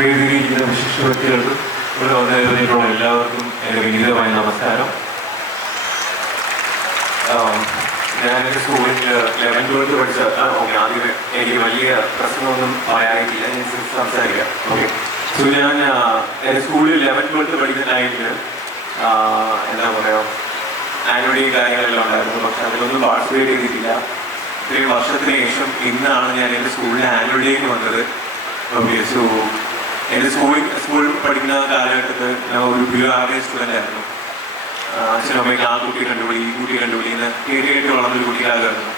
വേദിയിലിരിക്കുന്ന വിശിഷ്ട വ്യക്തികൾക്കും ഇവിടെ വന്നതിനുള്ള എല്ലാവർക്കും എൻ്റെ വിനീതമായ നമസ്കാരം. ഞാൻ എൻ്റെ സ്കൂളിൽ 11th 12th പഠിച്ച ആദ്യം എനിക്ക് വലിയ പ്രശ്നമൊന്നും പറയാനില്ല, ഞാൻ സംസാരിക്കാം. ഓക്കെ, സോ ഞാൻ എൻ്റെ സ്കൂളിൽ 11th 12th പഠിക്കുന്ന ടൈമിൽ എന്താ പറയുക, ആനുവൽ ഡേ കാര്യങ്ങളെല്ലാം ഉണ്ടായിരുന്നു. പക്ഷെ അതിലൊന്നും പാർട്ടിസിപ്പേറ്റ് ചെയ്തിട്ടില്ല. ഇത്രയും വർഷത്തിന് ശേഷം ഇന്നാണ് ഞാൻ എൻ്റെ സ്കൂളിൽ ആനുവൽ ഡേക്ക് വന്നത്. ഓക്കെ, സോ എൻ്റെ സ്കൂളിൽ പഠിക്കുന്ന കാലഘട്ടത്തിൽ ഞാൻ ഒരു ബിലോ ആവറേജ് സ്റ്റുഡൻ്റ് ആയിരുന്നു. അച്ഛനമ്മയ്ക്ക് ആ കുട്ടി കണ്ടുപിടി ഈ കുട്ടി കണ്ടുപിടി എന്ന് കേട്ട് വളർന്നൊരു കുട്ടിയാകുമായിരുന്നു.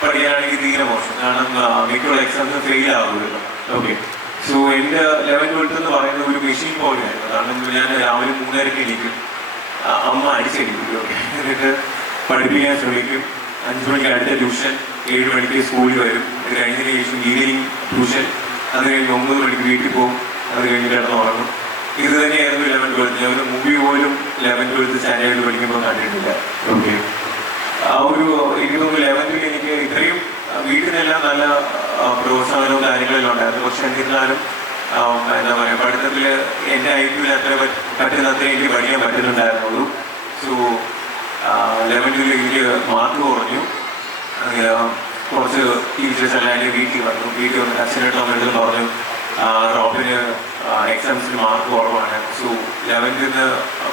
പഠിക്കാനാണെങ്കിൽ തീരെ മോശം, കാരണം മിക്കുള്ള എക്സാംസ് ഫെയിൽ ആകുമല്ലോ. ഓക്കെ, സോ എൻ്റെ 11th 12th എന്ന് പറയുന്നത് ഒരു മെഷീൻ പോലെയായിരുന്നു. കാരണം ഞാൻ രാവിലെ 3:30 എണീക്കും, അമ്മ അടിച്ചെണീക്കും, എന്നിട്ട് പഠിപ്പിക്കാൻ ശ്രമിക്കും. 5 മണിക്ക് അടുത്ത ട്യൂഷൻ, 7 മണിക്ക് സ്കൂളിൽ വരും. ഇത് കഴിഞ്ഞതിന് ശേഷം ഈവനിങ് ട്യൂഷൻ, അത് കഴിഞ്ഞ് 9 മണിക്ക് വീട്ടിൽ പോകും. അത് കഴിഞ്ഞ് കിടന്ന് ഉറങ്ങും. ഇത് തന്നെയായിരുന്നു 11th 12th. ഞാൻ ഒരു മൂവി പോലും 11th 12th സ്റ്റാൻഡേർഡിൽ പഠിക്കുമ്പോൾ കണ്ടിട്ടില്ല. ഓക്കെ, ആ ഒരു എനിക്ക് തോന്നുന്നു 11th എനിക്ക് ഇത്രയും വീട്ടിൽ നിന്നെല്ലാം നല്ല പ്രോത്സാഹനവും കാര്യങ്ങളെല്ലാം ഉണ്ടായിരുന്നു. പക്ഷെ എന്നിരുന്നാലും എന്താ പറയുക, പഠിത്തത്തിൽ എൻ്റെ ഐക്യൂവിൽ അത്ര പറ്റുന്നത്രേ എനിക്ക് പഠിക്കാൻ പറ്റുന്നുണ്ടായിരുന്നുള്ളൂ. സോ 11th എനിക്ക് മാർക്ക് കുറഞ്ഞു. കുറച്ച് ടീച്ചേഴ്സ് എല്ലാം എൻ്റെ വീട്ടിൽ വന്നിട്ട് അച്ഛനായിട്ട് അമ്മയോട് പറഞ്ഞു, റോബിന് എക്സാംസിന് മാർക്ക് കുറവാണ്. സോ 11th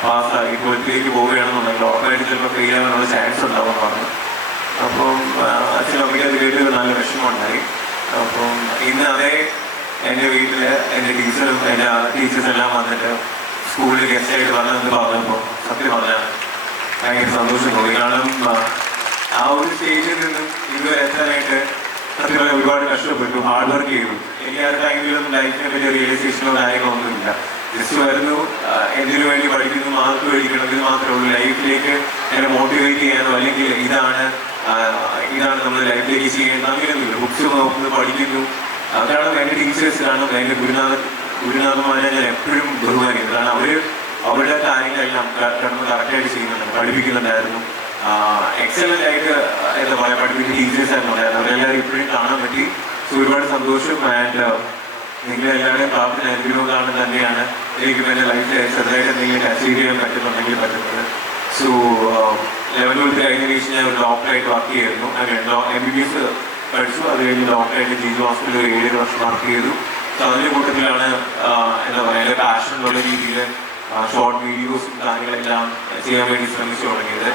പാസ്സായി 12th പോവുകയാണെന്നുണ്ടെങ്കിൽ ഉറപ്പായിട്ട് ചിലപ്പോൾ ഫെയിൽ ആവാനുള്ള ചാൻസ് ഉണ്ടാവുമെന്ന് പറഞ്ഞു. അപ്പം അച്ഛനും അമ്മയ്ക്ക് അത് കേട്ട് നല്ല വിഷമമുണ്ടായി. അപ്പം ഇന്ന് അതേ എൻ്റെ വീട്ടിൽ എൻ്റെ ടീച്ചേഴ്സെല്ലാം വന്നിട്ട് സ്കൂളിൽ ഗസ്റ്റായിട്ട് വന്നതെന്ന് പറഞ്ഞപ്പോൾ സത്യം പറഞ്ഞാൽ ഭയങ്കര സന്തോഷം തോന്നി. കാരണം ആ ഒരു സ്റ്റേജിൽ നിന്നും ഇതുവരെ എത്താനായിട്ട് സത്യം ഒരുപാട് കഷ്ടപ്പെട്ടു, ഹാർഡ് വർക്ക് ചെയ്തു. എനിക്ക് ആ ടൈമിലൊന്നും ലൈഫിനെ പറ്റി റിയലൈസേഷനോ കാര്യങ്ങളൊന്നുമില്ല. ജസ്റ്റ് വരുന്നു, എന്തിനു വേണ്ടി പഠിക്കുന്നു, മാർക്ക് മേടിക്കണം, ഇത് മാത്രമേ ഉള്ളൂ. ലൈഫിലേക്ക് എന്നെ മോട്ടിവേറ്റ് ചെയ്യാനോ അല്ലെങ്കിൽ ഇതാണ് നമ്മൾ ലൈഫിലേക്ക് ചെയ്യേണ്ടത് അങ്ങനെയൊന്നുമില്ല. ബുക്സ് നോക്കുന്നു, പഠിക്കുന്നു. അതാണ് എൻ്റെ ടീച്ചേഴ്സിലാണ് എൻ്റെ ഗുരുനാഥന്മാരെ ഞാൻ എപ്പോഴും ബഹുമാനിക്കുന്നത്. കാരണം അവരുടെ കാര്യങ്ങളെല്ലാം കറക്റ്റായിട്ട് ചെയ്യുന്നുണ്ട്, പഠിപ്പിക്കുന്നുണ്ടായിരുന്നു. എക്സലൻ്റ് ആയിട്ട് എന്താ പറയുക പഠിപ്പിക്കുന്ന ടീച്ചേഴ്സ് ആയിരുന്നു ഉണ്ടായിരുന്നു. അവരെല്ലാവരും ഇപ്പോഴും കാണാൻ പറ്റി. സോ ഒരുപാട് സന്തോഷം. ആൻഡ് നിങ്ങളെല്ലാവരുടെയും പ്രാർത്ഥന അനുഗ്രഹം കാരണം തന്നെയാണ് എനിക്കും എൻ്റെ ലൈഫിൽ ചെറുതായിട്ട് എന്തെങ്കിലും അച്ചീവ് ചെയ്യാൻ പറ്റുന്നത്. സോ 11th 12th കഴിഞ്ഞ ശേഷം ഞാൻ ഒരു ഡോക്ടറായിട്ട് വർക്ക് ചെയ്യായിരുന്നു. അങ്ങനെ MBBS പഠിച്ചു. അത് കഴിഞ്ഞ് ഡോക്ടറായിട്ട് ജീജു ഹോസ്പിറ്റലിൽ 7 വർഷം വർക്ക് ചെയ്തു. സോ അതിൻ്റെ കൂട്ടത്തിലാണ് എന്താ പറയുക, എൻ്റെ പാഷൻ എന്നുള്ള രീതിയിൽ ഷോർട്ട് വീഡിയോസും കാര്യങ്ങളെല്ലാം ചെയ്യാൻ വേണ്ടി ശ്രമിച്ചു തുടങ്ങിയത്.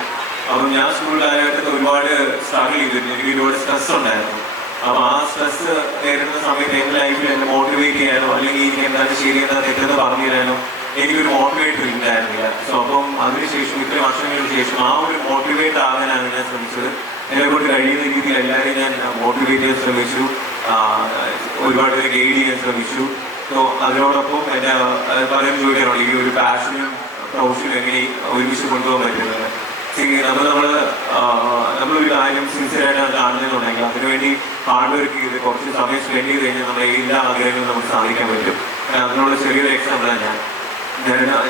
അപ്പം ഞാൻ സ്കൂൾ കാലഘട്ടത്തിൽ ഒരുപാട് സ്ട്രഗിൾ ചെയ്തിരുന്നു. എനിക്ക് ഒരുപാട് സ്ട്രെസ് ഉണ്ടായിരുന്നു. അപ്പം ആ സ്ട്രെസ് നേരിടുന്ന സമയത്ത് എൻ്റെ ലൈഫിൽ എന്നെ മോട്ടിവേറ്റ് ചെയ്യാനോ അല്ലെങ്കിൽ എനിക്ക് എന്താണ് ശരിയെന്താ തെറ്റെന്ന് പറഞ്ഞു തരാനോ എനിക്കൊരു മോട്ടിവേറ്റർ ഉണ്ടായിരുന്നില്ല. സോ അപ്പം അതിനുശേഷം ഇത്രയും വർഷങ്ങൾക്ക് ശേഷം ആ ഒരു മോട്ടിവേറ്റ് ആകാനാണ് ഞാൻ ശ്രമിച്ചത്. എന്നെ കൊണ്ട് കഴിയുന്ന രീതിയിൽ എല്ലാവരെയും ഞാൻ മോട്ടിവേറ്റ് ചെയ്യാൻ ശ്രമിച്ചു, ഒരുപാട് പേരെ ഗൈഡ് ചെയ്യാൻ ശ്രമിച്ചു. സോ അതിനോടൊപ്പം എൻ്റെ പലരും ചോദിക്കാറുണ്ട് ഈ ഒരു പാഷനും പ്രൊഫഷനും എങ്ങനെ ഒരുമിച്ച് കൊണ്ടുപോകാൻ പറ്റുന്നത്. നമ്മളൊരു കാര്യം സിൻസിയറായിട്ടാണ് കാണുന്നതെന്നുണ്ടെങ്കിൽ അതിനുവേണ്ടി ഹാർഡ് വർക്ക് ചെയ്ത് കുറച്ച് സമയം സ്പെൻഡ് ചെയ്ത് കഴിഞ്ഞാൽ നമ്മുടെ എല്ലാ ആഗ്രഹങ്ങളും നമുക്ക് സാധിക്കാൻ പറ്റും. അതിനുള്ള ചെറിയൊരു എക്സാമ്പിളാണ്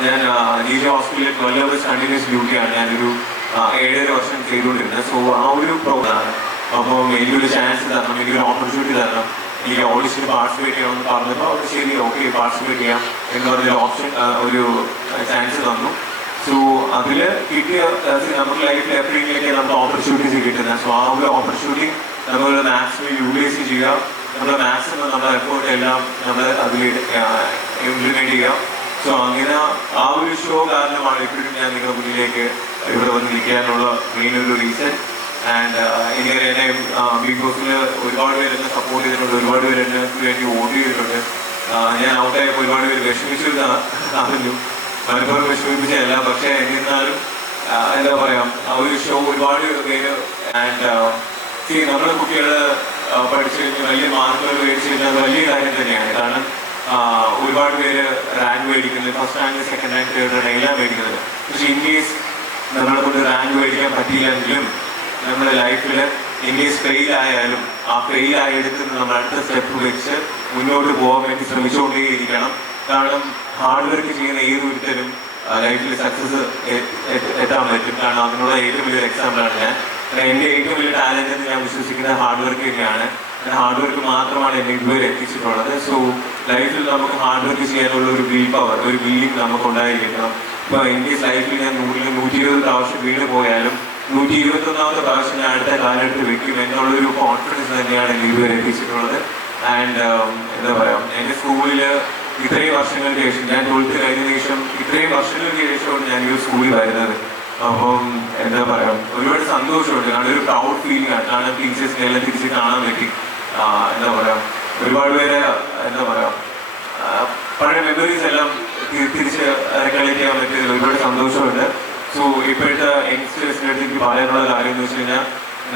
ഞാൻ ജീജു ഹോസ്പിറ്റലിൽ 12 hours കണ്ടിന്യൂസ് ഡ്യൂട്ടിയാണ് ഞാനൊരു 7.5 വർഷം ചെയ്തുകൊണ്ടിരുന്നത്. സോ ആ ഒരു പ്രോഗ്രാമാണ്. അപ്പോൾ എനിക്കൊരു ചാൻസ് തരണം, എനിക്കൊരു ഓപ്പർച്യൂണിറ്റി തരണം, എനിക്ക് ഓഡിഷന് പാർട്ടിസിപ്പേറ്റ് ചെയ്യണമെന്ന് പറഞ്ഞപ്പോൾ അവർ ശരി ഓക്കെ പാർട്ടിസിപ്പേറ്റ് ചെയ്യാം എന്ന് പറഞ്ഞൊരു ഓപ്ഷൻ ഒരു ചാൻസ് തന്നു. സോ അതിൽ കിട്ടിയ നമ്മുടെ ലൈഫിൽ എപ്പോഴെങ്കിലൊക്കെ നമ്മുടെ ഓപ്പർച്യൂണിറ്റീസ് കിട്ടുന്നത്. സോ ആ ഒരു ഓപ്പർച്യൂണിറ്റി നമ്മൾ മാക്സിമം യൂട്ടിലൈസ് ചെയ്യുക. നമ്മുടെ മാക്സിമം നമ്മുടെ എഫേർട്ട് എല്ലാം നമ്മൾ അതിൽ ഇംപ്ലിമെൻറ്റ് ചെയ്യുക. സോ അങ്ങനെ ആ ഒരു ഷോ കാരണമാണ് ഇപ്പോഴും ഞാൻ നിങ്ങളുടെ മുന്നിലേക്ക് ഇവിടെ വന്ന് നിൽക്കാനുള്ള മെയിൻ ഒരു റീസൺ. ആൻഡ് എനിക്ക് എന്നെ ബിഗ് ബോസിൽ ഒരുപാട് പേര് എന്നെ സപ്പോർട്ട് ചെയ്തിട്ടുണ്ട്, ഒരുപാട് പേര് എന്നെ വേണ്ടി വോട്ട് ചെയ്തിട്ടുണ്ട്. ഞാൻ ഔട്ടായപ്പോൾ ഒരുപാട് പേര് വിഷമിച്ചിരുന്നു, മനഃപൂർവ്വം വിഷമിപ്പിച്ചതല്ല. പക്ഷേ എന്നിരുന്നാലും എന്താ പറയുക, ആ ഒരു ഷോ ഒരുപാട് പേര് ആൻഡ് നമ്മുടെ കുട്ടികൾ പഠിച്ചു കഴിഞ്ഞ് വലിയ മാർക്കുകൾ മേടിച്ചു കഴിഞ്ഞാൽ അത് വലിയ കാര്യം തന്നെയാണ്. കാരണം ഒരുപാട് പേര് റാങ്ക് മേടിക്കുന്നത്, first rank, second rank, third rank എല്ലാം മേടിക്കുന്നത്. പക്ഷേ ഇൻ കേസ് നമ്മളെ കൊണ്ട് റാങ്ക് മേടിക്കാൻ പറ്റിയില്ലെങ്കിലും നമ്മുടെ ലൈഫിൽ ഇൻ കേസ് ഫെയിൽ ആയാലും ആ ഫെയിൽ ആയെടുത്ത് നമ്മൾ അടുത്ത സ്റ്റെപ്പ് വെച്ച് മുന്നോട്ട് പോകാൻ വേണ്ടി ശ്രമിച്ചുകൊണ്ടേയിരിക്കണം. കാരണം ഹാർഡ് വർക്ക് ചെയ്യുന്ന ഏതൊരുത്തരും ലൈഫിൽ സക്സസ് എത്താൻ പറ്റും. കാരണം അതിനുള്ള ഏറ്റവും വലിയൊരു എക്സാമ്പിളാണ് ഞാൻ. എൻ്റെ ഏറ്റവും വലിയ ടാലൻ്റ് എന്ന് ഞാൻ വിശ്വസിക്കുന്നത് ഹാർഡ് വർക്ക് തന്നെയാണ്. ഹാർഡ് വർക്ക് മാത്രമാണ് എന്നെ ഇതുവരെ എത്തിച്ചിട്ടുള്ളത്. സോ ലൈഫിൽ നമുക്ക് ഹാർഡ് വർക്ക് ചെയ്യാനുള്ള ഒരു വിൽ പവർ, ഒരു വില്ലിങ് നമുക്ക് ഉണ്ടായിരിക്കണം. ഇപ്പോൾ എൻ്റെ ലൈഫിൽ ഞാൻ 120 പ്രാവശ്യം വീണ് പോയാലും 121ാമത്തെ പ്രാവശ്യം ഞാൻ അടുത്ത കാലഘട്ടത്തിൽ വെക്കും എന്നുള്ളൊരു കോൺഫിഡൻസ് തന്നെയാണ് എന്നെ ഇതുവരെ എത്തിച്ചിട്ടുള്ളത്. ആൻഡ് എന്താ പറയുക, എൻ്റെ സ്കൂളിൽ ഇത്രയും വർഷങ്ങൾക്ക് ശേഷം, ഞാൻ 12th കഴിഞ്ഞതിന് ശേഷം ഇത്രയും വർഷങ്ങൾക്ക് ശേഷമാണ് ഞാൻ ഈ സ്കൂളിൽ വരുന്നത്. അപ്പം എന്താ പറയുക, ഒരുപാട് സന്തോഷമുണ്ട്. കാരണം ഒരു പ്രൗഡ് ഫീലിംഗ് ആണ്. കാരണം ടീച്ചേഴ്സിനെ എല്ലാം തിരിച്ച് കാണാൻ പറ്റി. എന്താ പറയുക, ഒരുപാട് പേരെ എന്താ പറയുക, പഴയ മെമ്മറീസ് എല്ലാം തിരിച്ച് കളക്ട് ചെയ്യാൻ പറ്റിയതിൽ ഒരുപാട് സന്തോഷമുണ്ട്. സോ ഇപ്പോഴത്തെ യങ്സ്റ്റേഴ്സിൻ്റെ അടുത്ത് എനിക്ക് പറയാനുള്ള കാര്യം എന്ന് വെച്ച് കഴിഞ്ഞാൽ,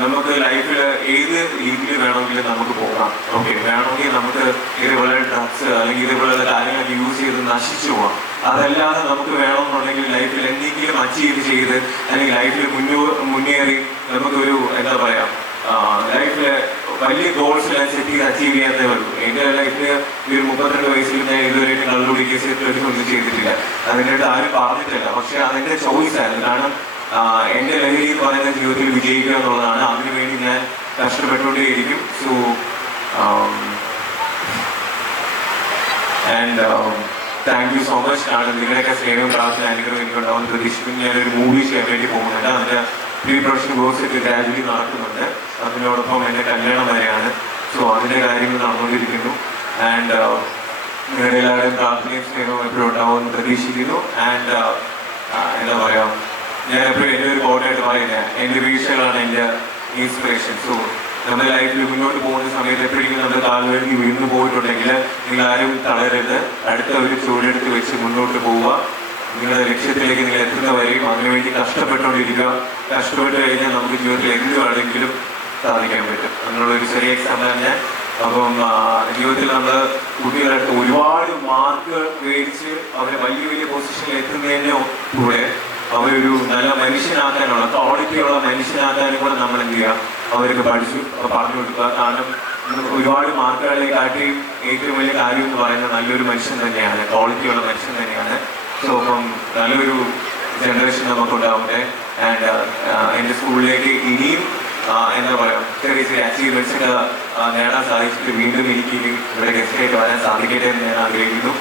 നമുക്ക് ലൈഫിൽ ഏത് രീതിയിൽ വേണമെങ്കിലും നമുക്ക് പോകാം. ഓക്കെ, വേണമെങ്കിൽ നമുക്ക് ഇതേപോലെ ഡ്രഗ്സ് അല്ലെങ്കിൽ ഇതേപോലെയുള്ള കാര്യങ്ങൾ യൂസ് ചെയ്ത് നശിച്ചു പോകാം. അതല്ലാതെ നമുക്ക് വേണമെന്നുണ്ടെങ്കിൽ ലൈഫിൽ എന്തെങ്കിലും അച്ചീവ് ചെയ്ത് അല്ലെങ്കിൽ ലൈഫിൽ മുന്നേറി നമുക്കൊരു എന്താ പറയുക, ലൈഫിൽ വലിയ ഗോൾസ് എല്ലാം സെറ്റ് ചെയ്ത് അച്ചീവ് ചെയ്യാന്നേ ഉള്ളൂ. എൻ്റെ ലൈഫിൽ ഒരു 32 വയസ്സിൽ ഞാൻ ഇതുവരെയായിട്ട് കള്ളുപിടിക്കുക ഒന്നും ചെയ്തിട്ടില്ല. അതിനായിട്ട് ആരും പറഞ്ഞിട്ടില്ല. പക്ഷെ അതെൻ്റെ ചോയ്സ് ആയിരുന്നു. കാരണം എൻ്റെ ലഹരി എന്ന് പറയുന്ന ജീവിതത്തിൽ വിജയിക്കുക എന്നുള്ളതാണ്. അതിനുവേണ്ടി ഞാൻ കഷ്ടപ്പെട്ടുകൊണ്ടേയിരിക്കും. So and thank you so much. കാരണം നിങ്ങളുടെയൊക്കെ സ്നേഹവും പ്രാർത്ഥന അനുഗ്രഹം എനിക്കുണ്ടാവുമെന്ന് പ്രതീക്ഷിക്കുന്നു. ഞാനൊരു മൂവി ചെയ്യാൻ വേണ്ടി പോകുന്നുണ്ട്. അതിൻ്റെ പ്രീ പ്രൊഡക്ഷൻ കോഴ്സ് ഒക്കെ ഗ്രാജുവലി നടക്കുന്നുണ്ട്. അതിനോടൊപ്പം എൻ്റെ കല്യാണം വരെയാണ്. സോ അതിൻ്റെ കാര്യങ്ങൾ നടന്നുകൊണ്ടിരിക്കുന്നു. ആൻഡ് നിങ്ങളുടെ എല്ലാവരുടെയും പ്രാർത്ഥനയും സ്നേഹവും എപ്പോഴും ഉണ്ടാവുമെന്ന് പ്രതീക്ഷിക്കുന്നു. ആൻഡ് എന്താ പറയുക, ഞാൻ എപ്പോഴും എൻ്റെ ഒരു ബോർഡായിട്ട് പറയുന്നത് എൻ്റെ വീഴ്ചകളാണ് എൻ്റെ ഇൻസ്പിറേഷൻ. സോ നമ്മുടെ ലൈഫിൽ മുന്നോട്ട് പോകുന്ന സമയത്ത് എപ്പോഴെങ്കിലും നമ്മുടെ കാലുകൾക്ക് വീണ് പോയിട്ടുണ്ടെങ്കിൽ നിങ്ങളാരും തളരരുത്. അടുത്ത ഒരു ചുവടെടുത്ത് വെച്ച് മുന്നോട്ട് പോവുക. നിങ്ങളുടെ ലക്ഷ്യത്തിലേക്ക് നിങ്ങൾ എത്തുന്നവരെയും അതിനുവേണ്ടി കഷ്ടപ്പെട്ടുകൊണ്ടിരിക്കുക. കഷ്ടപ്പെട്ട് കഴിഞ്ഞാൽ നമുക്ക് ജീവിതത്തിൽ എന്ത് വേണമെങ്കിലും സാധിക്കാൻ പറ്റും. അങ്ങനെയുള്ളൊരു ചെറിയ എക്സാമ്പിൾ ഞാൻ. അപ്പം ജീവിതത്തിൽ നമ്മൾ കുട്ടികളടുത്ത് ഒരുപാട് മാർക്ക് മേടിച്ച് അവരെ വലിയ വലിയ പൊസിഷനിൽ എത്തുന്നതിൻ്റെ കൂടെ അവരൊരു നല്ല മനുഷ്യനാക്കാനുള്ള, ക്വാളിറ്റിയുള്ള മനുഷ്യനാക്കാനും കൂടെ നമ്മൾ എന്ത് ചെയ്യുക, അവർക്ക് പറഞ്ഞു കൊടുക്കുക. കാരണം ഒരുപാട് മാർക്കുകളെ കാട്ടിയും ഏറ്റവും വലിയ കാര്യം എന്ന് പറയുന്നത് നല്ലൊരു മനുഷ്യൻ തന്നെയാണ്, ക്വാളിറ്റിയുള്ള മനുഷ്യൻ തന്നെയാണ്. സോ അപ്പം നല്ലൊരു ജനറേഷൻ നമുക്കുണ്ടാവട്ടെ. ആൻഡ് എൻ്റെ സ്കൂളിലേക്ക് ഇനിയും എന്താ പറയുക, ചെറിയ ചെറിയ അച്ചീവ്മെൻറ്റ്സ് ഒക്കെ നേടാൻ സാധിച്ചിട്ട് വീണ്ടും എനിക്ക് ഇവിടെ ഗസ്റ്റായിട്ട് വരാൻ സാധിക്കട്ടെ എന്ന് ഞാൻ ആഗ്രഹിക്കുന്നു.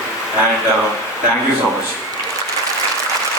And thank you so much.